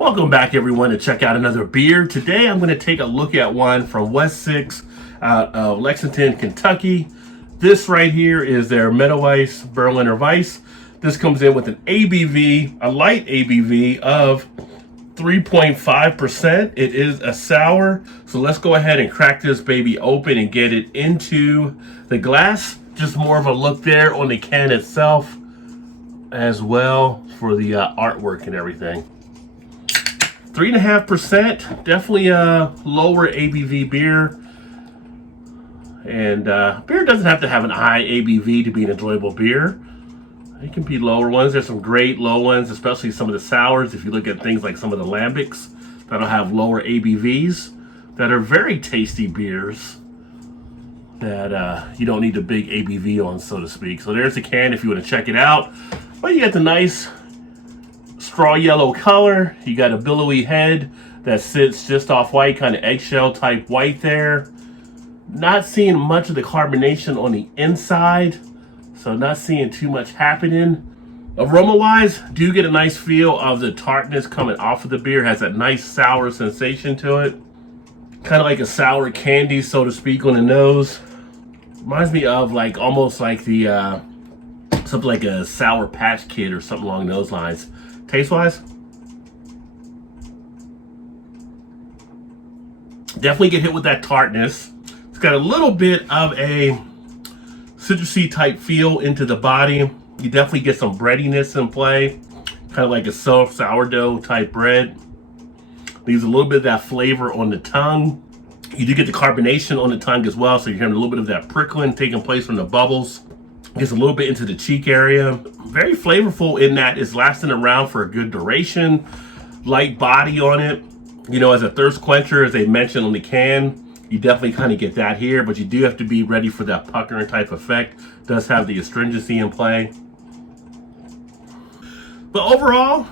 Welcome back, everyone, to check out another beer. Today I'm going to take a look at one from Weisse out of Lexington, Kentucky. This right here is their Meadoweisse Berliner Weisse. This comes in with an ABV, a light ABV of 3.5%. It is a sour. So let's go ahead and crack this baby open and get it into the glass. Just more of a look there on the can itself as well for the artwork and everything. 3.5%, definitely a lower ABV beer. And beer doesn't have to have an high ABV to be an enjoyable beer. It can be lower ones. There's some great low ones, especially some of the sours. If you look at things like some of the lambics that'll have lower ABVs that are very tasty beers that you don't need a big ABV on, so to speak. So there's the can if you want to check it out. But you got the nice straw yellow color. You got a billowy head that sits just off white, kind of eggshell type white there. Not seeing much of the carbonation on the inside, so not seeing too much happening. Aroma wise, do get a nice feel of the tartness coming off of the beer. Has that nice sour sensation to it, kind of like a sour candy, so to speak, on the nose. Reminds me of like almost like the something like a Sour Patch Kid or something along those lines. Taste wise, definitely get hit with that tartness. It's got a little bit of a citrusy type feel into the body. You definitely get some breadiness in play, kind of like a soft sourdough type bread. Leaves a little bit of that flavor on the tongue. You do get the carbonation on the tongue as well, so you're hearing a little bit of that prickling taking place from the bubbles. Gets a little bit into the cheek area. Very flavorful in that it's lasting around for a good duration. Light body on it. You know, as a thirst quencher, as they mentioned on the can, you definitely kind of get that here, but you do have to be ready for that puckering type effect. Does have the astringency in play. But overall,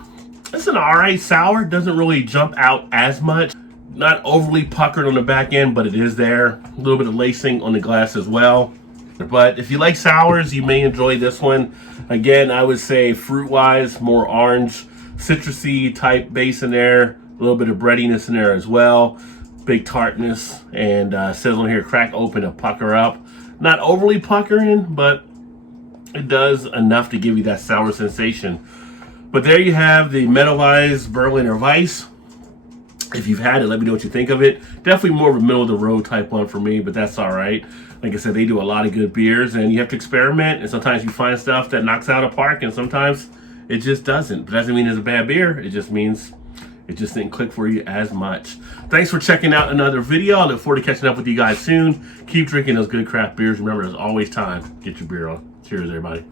it's an alright sour. Doesn't really jump out as much. Not overly puckered on the back end, but it is there. A little bit of lacing on the glass as well. But if you like sours, you may enjoy this one. Again, I would say fruit-wise, more orange, citrusy type base in there. A little bit of breadiness in there as well. Big tartness. And says on here, crack open and pucker up. Not overly puckering, but it does enough to give you that sour sensation. But there you have the Meadoweisse Berliner Weisse. If you've had it, let me know what you think of it. Definitely more of a middle-of-the-road type one for me, but that's all right. Like I said, they do a lot of good beers, and you have to experiment, and sometimes you find stuff that knocks out a park, and sometimes it just doesn't. But doesn't mean it's a bad beer. It just means it just didn't click for you as much. Thanks for checking out another video. I look forward to catching up with you guys soon. Keep drinking those good craft beers. Remember, there's always time. Get your beer on. Cheers, everybody.